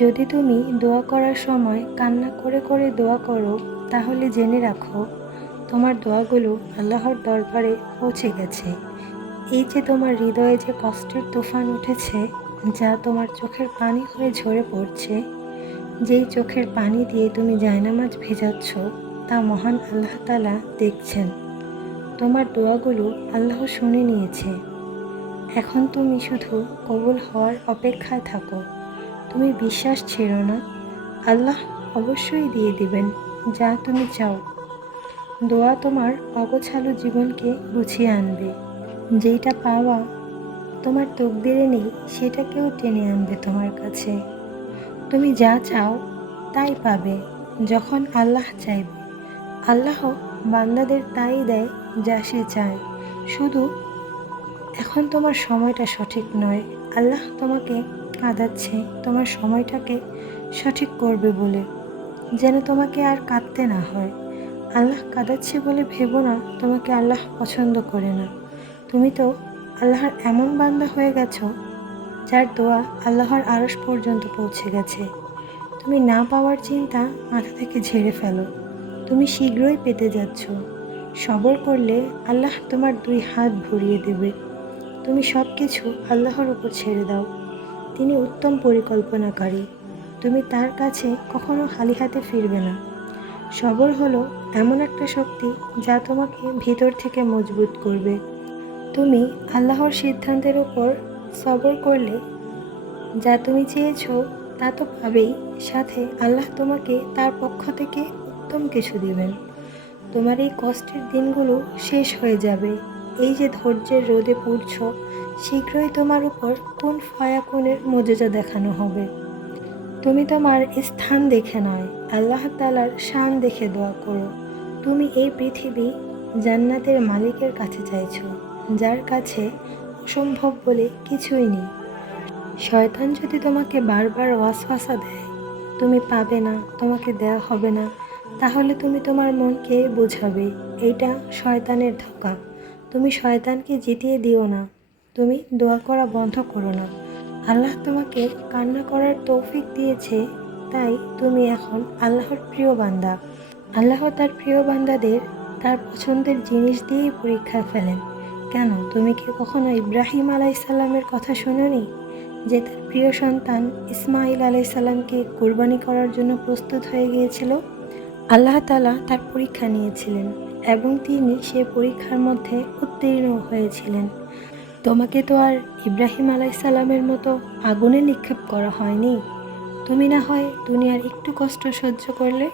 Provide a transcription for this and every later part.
যদি তুমি দোয়া করার সময় কান্না করে করে দোয়া করো, তাহলে জেনে রাখো তোমার দোয়াগুলো আল্লাহর দরবারে পৌঁছে গেছে। এই যে তোমার হৃদয়ে যে কষ্টের তুফান উঠেছে, যা তোমার চোখের পানি হয়ে ঝরে পড়ছে, যেই চোখের পানি দিয়ে তুমি জায়নামাজ ভেজাচ্ছ, তা মহান আল্লাহ তাআলা দেখছেন। তোমার দোয়াগুলো আল্লাহ শুনে নিয়েছে। এখন তুমি শুধু কবুল হওয়ার অপেক্ষায় থাকো। তুমি বিশ্বাস ছেড়ো না, আল্লাহ অবশ্যই দিয়ে দিবেন যা তুমি চাও। দোয়া তোমার অগোছালো জীবনকে গুছিয়ে আনবে। যেইটা পাওয়া তোমার তকদিরে নেই, সেটাকেও টেনে আনবে তোমার কাছে। তুমি যা চাও তাই পাবে, যখন আল্লাহ চাইবে। আল্লাহ বান্দাদের তাই দেয় যা সে চায়। শুধু এখন তোমার সময়টা সঠিক নয়। আল্লাহ তোমাকে কাঁদাচ্ছে তোমার সময়টাকে সঠিক করবে বলে, যেন তোমাকে আর কাঁদতে না হয়। আল্লাহ কাঁদাচ্ছে বলে ভেবো না তোমাকে আল্লাহ পছন্দ করে না। তুমি তো আল্লাহর এমন বান্দা হয়ে গেছো যার দোয়া আল্লাহর আরশ পর্যন্ত পৌঁছে গেছে। তুমি না পাওয়ার চিন্তা মাথা থেকে ঝেড়ে ফেলো। তুমি শীঘ্রই পেতে যাচ্ছ। সবর করলে আল্লাহ তোমার 2 হাত ভরিয়ে দেবে। তুমি সব কিছু আল্লাহর উপর ছেড়ে দাও। তিনি উত্তম পরিকল্পনাকারী। তুমি তার কাছে কখনো খালি হাতে ফিরবে না। সবর হলো এমন একটা শক্তি যা তোমাকে ভিতর থেকে মজবুত করবে। তুমি আল্লাহর সিদ্ধান্তের উপর সবর করলে যা তুমি চেয়েছো তা তো পাবেই, সাথে আল্লাহ তোমাকে তার পক্ষ থেকে উত্তম কিছু দিবেন। তোমার এই কষ্টের দিনগুলো শেষ হয়ে যাবে। এই যে ধৈর্যের রোদে পুড়ছো, শীঘ্রই তোমার উপর কুন ফায়াকুনের মোজেজা দেখানো হবে। তুমি তোমার স্থান দেখে নয়, আল্লাহ তাআলার শান দেখে দোয়া করো। তুমি এই পৃথিবী জান্নাতের মালিকের কাছে চাইছো, যার কাছে অসম্ভব বলে কিছুই নেই। শয়তান যদি তোমাকে বারবার ওয়াসওয়াসা দেয় তুমি পাবে না, তোমাকে দেয়া হবে না, তাহলে তুমি তোমার মনকে বোঝাবে এইটা শয়তানের ধোঁকা। তুমি শয়তানকে জিতিয়ে দিও না। তুমি দোয়া করা বন্ধ করো না। আল্লাহ তোমাকে কান্না করার তৌফিক দিয়েছে, তাই তুমি এখন আল্লাহর প্রিয় বান্দা। আল্লাহ তার প্রিয় বান্দাদের তার পছন্দের জিনিস দিয়েই পরীক্ষায় ফেলেন। কেন, তুমি কি কখনো ইব্রাহিম আলাইসাল্লামের কথা শোনোনি, যে তার প্রিয় সন্তান ইসমাইল আলাইসাল্লামকে কুরবানি করার জন্য প্রস্তুত হয়ে গিয়েছিল? আল্লাহ তাআলা তার পরীক্ষা নিয়েছিলেন এবং তিনি সে পরীক্ষার মধ্যে উত্তীর্ণ হয়েছিলেন। তোমাকে তো আর ইব্রাহিম আলাইসাল্লামের মতো আগুনে নিক্ষেপ করা হয়নি। তুমি না হয় দুনিয়ার একটু কষ্ট সহ্য করলে,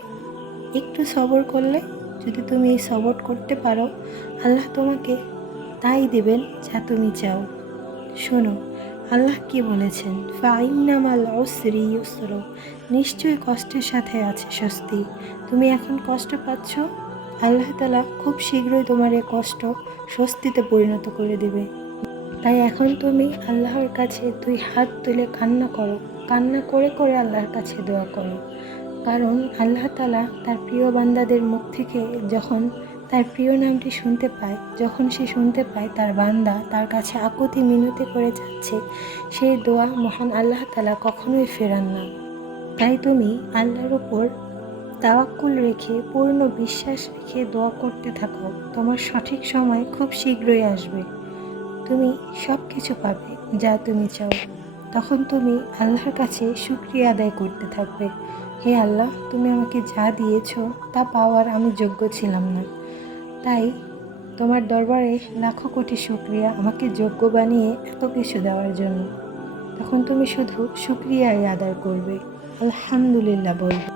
একটু সবর করলে। যদি তুমি এই সবর করতে পারো, আল্লাহ তোমাকে তাই দিবেন যা তুমি চাও। শোনো আল্লাহ কি বলেছেন, ফাইন্না মাল উসরি ইউসর, নিশ্চয়ই কষ্টের সাথে আছে স্বস্তি। তুমি এখন কষ্ট পাচ্ছ, আল্লাহ তাআলা খুব শীঘ্রই তোমার এই কষ্ট স্বস্তিতে পরিণত করে দেবে। তাই এখন তুমি আল্লাহর কাছে 2 হাত তুলে কান্না করো। কান্না করে করে আল্লাহর কাছে দোয়া করো। কারণ আল্লাহ তাআলা তার প্রিয় বান্দাদের মুখ থেকে যখন তার প্রিয় নামটি শুনতে পায়, যখন সে শুনতে পায় তার বান্দা তার কাছে আকুতি মিনতি করে যাচ্ছে, সেই দোয়া মহান আল্লাহ তাআলা কখনোই ফেরান না। তাই তুমি আল্লাহর উপর তাওয়াক্কুল রেখে, পূর্ণ বিশ্বাস রেখে দোয়া করতে থাকো। তোমার সঠিক সময় খুব শীঘ্রই আসবে। তুমি সব কিছু পাবে যা তুমি চাও। তখন তুমি আল্লাহর কাছে শুকরিয়া আদায় করতে থাকবে। হে আল্লাহ, তুমি আমাকে যা দিয়েছো তা পাওয়ার আমি যোগ্য ছিলাম না, তাই তোমার দরবারে লাখো কোটি শুকরিয়া আমাকে যোগ্য বানিয়ে এত কিছু দেওয়ার জন্য। তখন তুমি শুধু শুকরিয়াই আদায় করবে, আলহামদুলিল্লাহ বলবে।